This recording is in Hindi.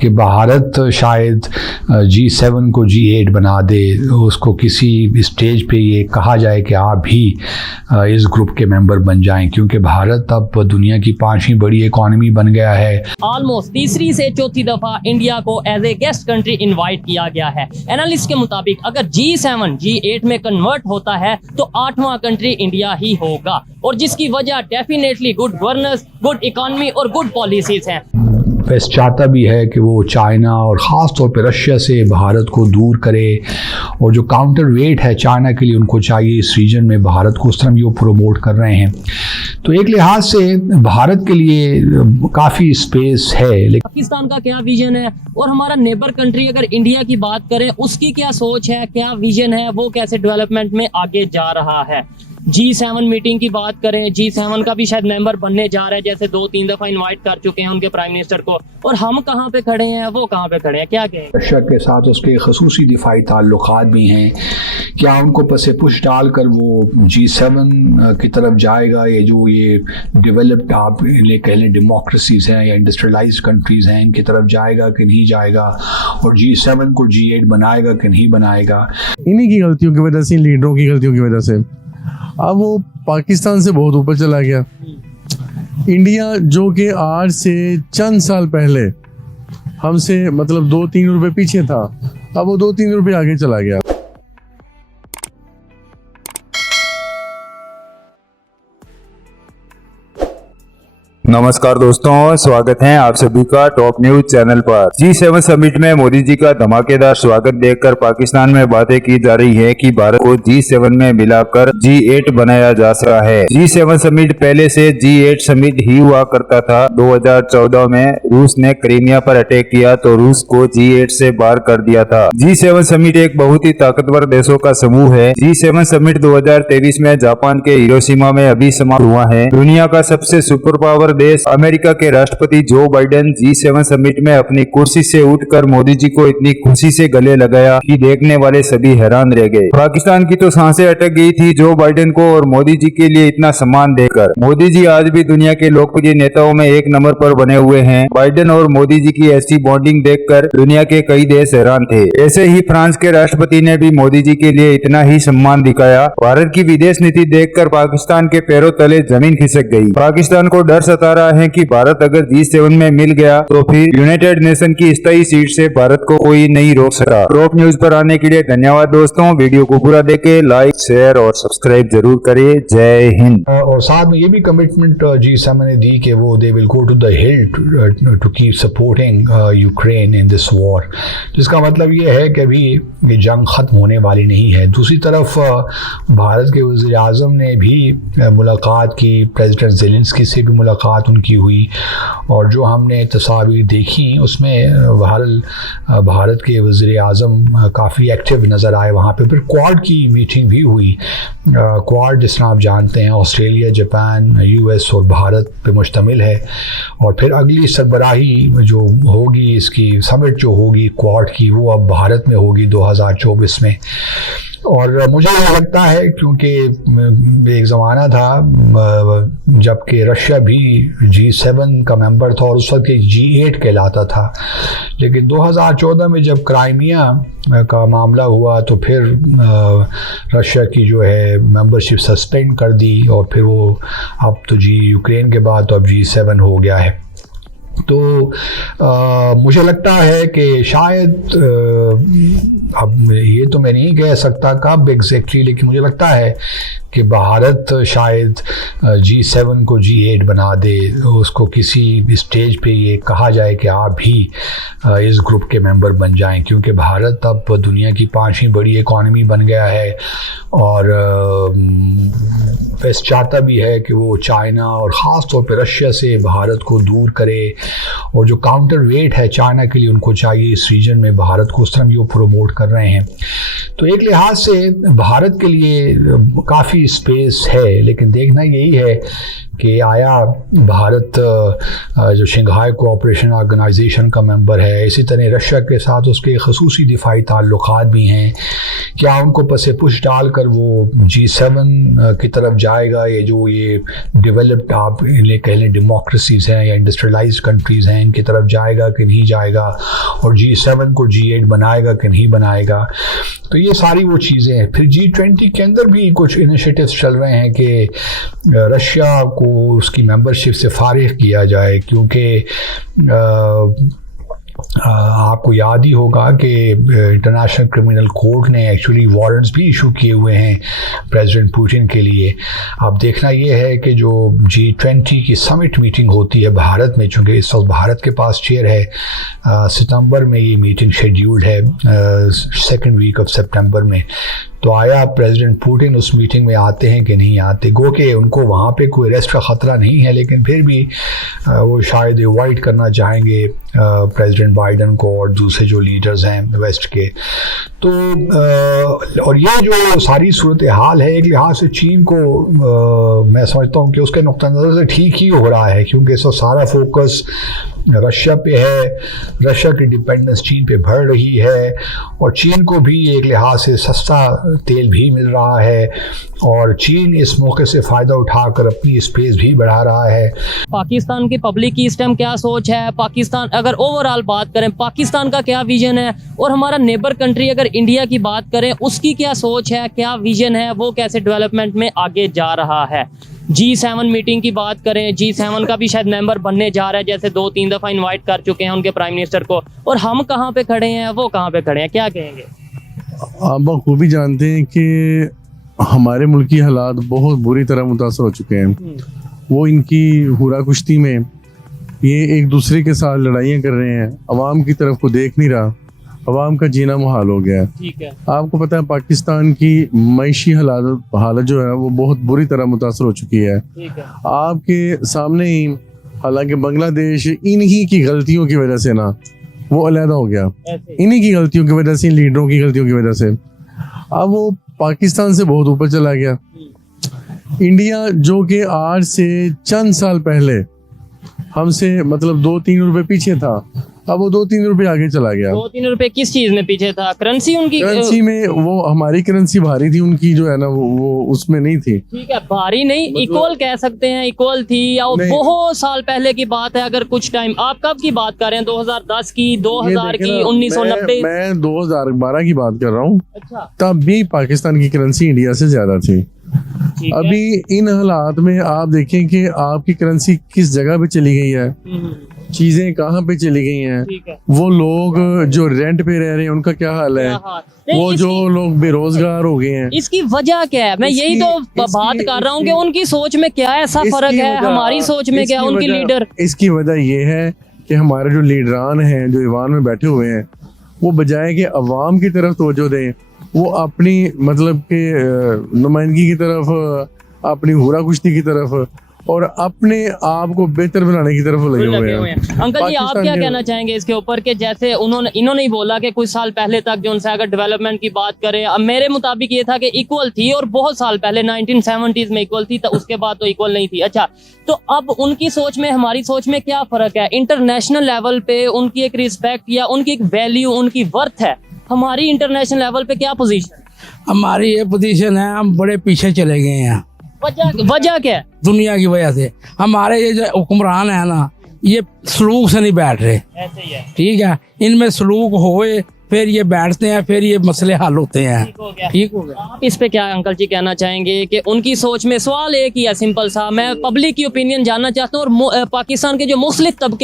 कि भारत शायद G7 को G8 बना दे, उसको किसी स्टेज पे ये कहा जाए कि आप भी इस ग्रुप के मेंबर बन जाएं, क्योंकि भारत अब दुनिया की 5वीं बड़ी इकॉनमी बन गया है। ऑलमोस्ट तीसरी से चौथी दफा इंडिया को as a guest country invite किया गया है। एनालिस्ट के मुताबिक अगर G7 G8 में कन्वर्ट होता है तो 8वां कंट्री इंडिया ही होगा, और जिसकी वजह definitely good governance, good economy और गुड पॉलिसीज हैं। वेस्ट चाहता भी है कि वो चाइना और ख़ास तौर पे रशिया से भारत को दूर करे, और जो काउंटर वेट है चाइना के लिए उनको चाहिए इस रीजन में भारत को, उस तरह भी वो प्रोमोट कर रहे हैं। तो एक लिहाज से भारत के लिए काफ़ी स्पेस है। लेकिन पाकिस्तान का क्या विजन है, और हमारा नेबर कंट्री अगर इंडिया की बात करें उसकी क्या सोच है, क्या विजन है, वो कैसे डेवलपमेंट में आगे जा रहा है। G7 मीटिंग की बात करें, G7 का भी शायद मेंबर बनने जा रहा है, जैसे 2-3 दफा इनवाइट कर चुके हैं उनके प्राइम मिनिस्टर को, और हम कहाँ पे खड़े हैं, वो कहाँ पे खड़े हैं, क्या कहें। रशिया के साथ उसके खसूसी दिफाई ताल्लुकात भी हैं, क्या उनको पसे पुश डालकर वो G7 की तरफ जाएगा, ये डेवलप्ड आप कह लें डेमोक्रेसीज हैं या इंडस्ट्रियलाइज्ड कंट्रीज हैं, इनकी तरफ जाएगा कि नहीं जाएगा, और G7 को G8 बनाएगा कि नहीं बनाएगा। इन्हीं की गलतियों की वजह से, इन लीडरों की गलतियों की वजह से अब वो पाकिस्तान से बहुत ऊपर चला गया। इंडिया जो कि आज से चंद साल पहले हमसे मतलब 2-3 रुपए पीछे था, अब वो 2-3 रुपए आगे चला गया। नमस्कार दोस्तों, स्वागत है आप सभी का टॉप न्यूज चैनल पर। G7 समिट में मोदी जी का धमाकेदार स्वागत देखकर पाकिस्तान में बातें की जा रही है कि भारत को G7 में मिलाकर G8 बनाया जा सकता है। G7 समिट पहले से G8 समिट ही हुआ करता था। 2014 में रूस ने क्रीमिया पर अटैक किया तो रूस को G8 से बाहर कर दिया था। G7 समिट एक बहुत ही ताकतवर देशों का समूह है। G7 समिट 2023 में जापान के हिरोशिमा में अभी समाप्त हुआ है। दुनिया का सबसे सुपर पावर देश अमेरिका के राष्ट्रपति जो बाइडेन G7 समिट में अपनी कुर्सी से उठकर मोदी जी को इतनी खुशी से गले लगाया कि देखने वाले सभी हैरान रह गए। पाकिस्तान की तो सांसें अटक गई थी जो बाइडेन को और मोदी जी के लिए इतना सम्मान देकर। मोदी जी आज भी दुनिया के लोकप्रिय नेताओं में एक नंबर पर बने हुए हैं। बाइडेन और मोदी जी की ऐसी बॉन्डिंग देखकर दुनिया के कई देश हैरान थे। ऐसे ही फ्रांस के राष्ट्रपति ने भी मोदी जी के लिए इतना ही सम्मान दिखाया। भारत की विदेश नीति देखकर पाकिस्तान के पैरों तले जमीन खिसक गई। पाकिस्तान को डर सता रहा है कि भारत अगर G7 में मिल गया तो फिर यूनाइटेड नेशन की स्थायी सीट से भारत को कोई नहीं रोक सका। टॉप न्यूज पर आने के लिए धन्यवाद दोस्तों। वीडियो को पूरा देखें, लाइक शेयर और सब्सक्राइब जरूर करिए। जय हिंद। और साथ में ये भी कमिटमेंट G7 ने दी कि वो they will go to the hill to keep supporting Ukraine in this war, जिसका मतलब ये है कि अभी ये जंग खत्म होने वाली नहीं है। दूसरी तरफ भारत के वज़ीर आज़म ने भी मुलाकात की, प्रेसिडेंट ज़ेलेंस्की से भी मुलाकात उनकी हुई, और जो हमने तस्वीर देखी उसमें भारत के वज़ीर आज़म काफ़ी एक्टिव नज़र आए वहाँ पे। फिर क्वाड की मीटिंग भी हुई। क्वाड जिस तरह आप जानते हैं ऑस्ट्रेलिया, जापान, US और भारत पे मुश्तमिल है, और फिर अगली सरबराही जो होगी, इसकी समिट जो होगी क्वाड की, वो अब भारत में होगी 2024 में। और मुझे लगता है क्योंकि एक ज़माना था जबकि रशिया भी G7 का मेंबर था और उस वक्त G8 कहलाता था, लेकिन 2014 में जब क्राइमिया का मामला हुआ तो फिर रशिया की जो है मेंबरशिप सस्पेंड कर दी, और फिर वो अब तो यूक्रेन के बाद तो अब G7 हो गया है। तो मुझे लगता है कि शायद अब ये तो मैं नहीं कह सकता कब एग्जैक्टली, लेकिन मुझे लगता है कि भारत शायद G7 को G8 बना दे, उसको किसी स्टेज पे ये कहा जाए कि आप भी इस ग्रुप के मेंबर बन जाएं, क्योंकि भारत अब दुनिया की 5वीं बड़ी इकॉनमी बन गया है, और वेस्ट चाहता भी है कि वो चाइना और ख़ास तौर पे रशिया से भारत को दूर करे, और जो काउंटर वेट है चाइना के लिए उनको चाहिए इस रीजन में भारत को, उस तरह भी वो प्रोमोट कर रहे हैं। तो एक लिहाज से भारत के लिए काफ़ी काफ़ी स्पेस है, लेकिन देखना यही है कि आया भारत जो शंघाई कोऑपरेशन ऑर्गेनाइजेशन का मेंबर है, इसी तरह रशिया के साथ उसके खसूसी दिफाई ताल्लुकात भी हैं, क्या उनको पसे पुश डालकर वो G7 की तरफ जाएगा, ये जो ये डेवलप्ड आप कह लें डेमोक्रेसीज़ हैं या इंडस्ट्रियलाइज्ड कंट्रीज़ हैं, इनकी तरफ जाएगा कि नहीं जाएगा, और G7 को G8 बनाएगा कि नहीं बनाएगा। तो ये सारी वो चीज़ें हैं। फिर G20 के अंदर भी कुछ इनिशिएटिव्स चल रहे हैं कि रशिया को उसकी मेंबरशिप से फारिग किया जाए, क्योंकि आपको याद ही होगा कि इंटरनेशनल क्रिमिनल कोर्ट ने एक्चुअली वारंट्स भी इशू किए हुए हैं प्रेसिडेंट पुतिन के लिए। अब देखना ये है कि जो G20 की समिट मीटिंग होती है भारत में, चूँकि इस वक्त भारत के पास चेयर है, सितंबर में ये मीटिंग शेड्यूल्ड है, सेकेंड वीक ऑफ सितंबर में। तो आया प्रेसिडेंट पुतिन उस मीटिंग में आते हैं कि नहीं आते। गो कि उनको वहाँ पे कोई अरेस्ट का ख़तरा नहीं है, लेकिन फिर भी वो शायद अवॉइड करना चाहेंगे प्रेसिडेंट बाइडन को और दूसरे जो लीडर्स हैं वेस्ट के। तो और ये जो सारी सूरत हाल है, एक लिहाज से चीन को मैं समझता हूँ कि उसके नुक्ता नज़र से ठीक ही हो रहा है, क्योंकि इसका सारा फोकस रशिया पे है, रशिया की डिपेंडेंस चीन पे बढ़ रही है, और चीन को भी एक लिहाज से सस्ता तेल भी मिल रहा है, और चीन इस मौके से फ़ायदा उठाकर अपनी स्पेस भी बढ़ा रहा है। पाकिस्तान की पब्लिक की इस टाइम क्या सोच है? पाकिस्तान अगर ओवरऑल बात करें, पाकिस्तान का क्या विजन है, और हमारा नेबर कंट्री अगर इंडिया की बात करें उसकी क्या सोच है, क्या विजन है, वो कैसे डेवलपमेंट में आगे जा रहा है? G7 मीटिंग की बात करें, G7 का भी शायद मेंबर बनने जा रहा है, जैसे 2-3 दफ़ा इनवाइट कर चुके हैं उनके प्राइम मिनिस्टर को, और हम कहाँ पे खड़े हैं, वो कहाँ पे खड़े हैं, क्या कहेंगे? आप बखूबी जानते हैं कि हमारे मुल्क की हालात बहुत बुरी तरह मुतासर हो चुके हैं। वो इनकी हुरा कुश्ती में ये एक दूसरे के साथ लड़ाइयाँ कर रहे हैं, अवाम की तरफ को देख नहीं रहा, अवाम का जीना मुहाल हो गया। ठीक है। आपको पता है पाकिस्तान की मईशी हालत जो है वो बहुत बुरी तरह मुतासर हो चुकी है। ठीक है। आपके सामने ही, हालांकि बांग्लादेश इन्हीं की गलतियों की वजह से ना वो अलहदा हो गया, इन्हीं की गलतियों की वजह से, इन लीडरों की गलतियों की वजह से अब वो पाकिस्तान से बहुत ऊपर चला गया। इंडिया जो कि आज से चंद साल पहले हमसे मतलब 2-3 रुपए पीछे था, अब वो 2-3 रुपए आगे चला गया। 2-3 रुपए किस चीज में पीछे था? करेंसी उनकी, करेंसी में वो हमारी करेंसी भारी थी, उनकी जो है ना वो उसमें नहीं थी। ठीक है, भारी नहीं, इक्वल कह सकते हैं, इक्वल थी। या बहुत साल पहले की बात है, अगर कुछ टाइम, आप कब की बात कर रहे हैं? 2010 की, 2000 की, 1990? मैं 2012 की बात कर रहा हूँ। अच्छा। तब भी पाकिस्तान की करेंसी इंडिया से ज्यादा थी। अभी इन हालात में आप देखें कि आपकी करेंसी किस जगह पे चली गई है, चीजें कहाँ पे चली गई हैं, वो लोग जो रेंट पे रह रहे हैं उनका क्या हाल है, वो जो लोग बेरोजगार हो गए हैं। इसकी वजह क्या है? मैं यही तो बात कर रहा हूँ कि उनकी सोच में क्या ऐसा फर्क है, हमारी सोच में क्या, उनकी लीडर। इसकी वजह ये है कि हमारे जो लीडरान हैं, जो ईवान में बैठे हुए हैं, वो बजाय कि अवाम की तरफ तवज्जो दें, वो अपनी मतलब के नुमाइंदगी की तरफ, अपनी हुरा कुश्ती की तरफ और अपने आप को बेहतर बनाने की तरफ लगे हुए हैं। अंकल जी, आप क्या कहना चाहेंगे इसके ऊपर कि जैसे इन्होंने ही बोला कि कुछ साल पहले तक जो उनसे अगर डेवलपमेंट की बात करें, अब मेरे मुताबिक ये था कि इक्वल थी, और बहुत साल पहले 1970s में इक्वल थी, तो उसके बाद तो इक्वल नहीं थी। अच्छा, तो अब उनकी सोच में हमारी सोच में क्या फर्क है? इंटरनेशनल लेवल पे उनकी एक रिस्पेक्ट या उनकी एक वैल्यू, उनकी वर्थ है, हमारी इंटरनेशनल लेवल पे क्या पोजीशन? हमारी ये पोजीशन है, हम बड़े पीछे चले गए हैं। वजह क्या है? दुनिया की वजह से। हमारे ये जो हुक्मरान है ना, ये सलूक से नहीं बैठ रहे। ऐसे ही है। ठीक है, इनमें सलूक होए फिर ये बैठते हैं, फिर ये मसले हल होते हैं। ठीक हो गया। आप इस पे क्या अंकल जी कहना चाहेंगे कि उनकी सोच में? सवाल एक ही है, सिंपल सा, मैं पब्लिक की ओपिनियन जानना चाहता हूँ, और पाकिस्तान के जो मुख्तलिफ तबके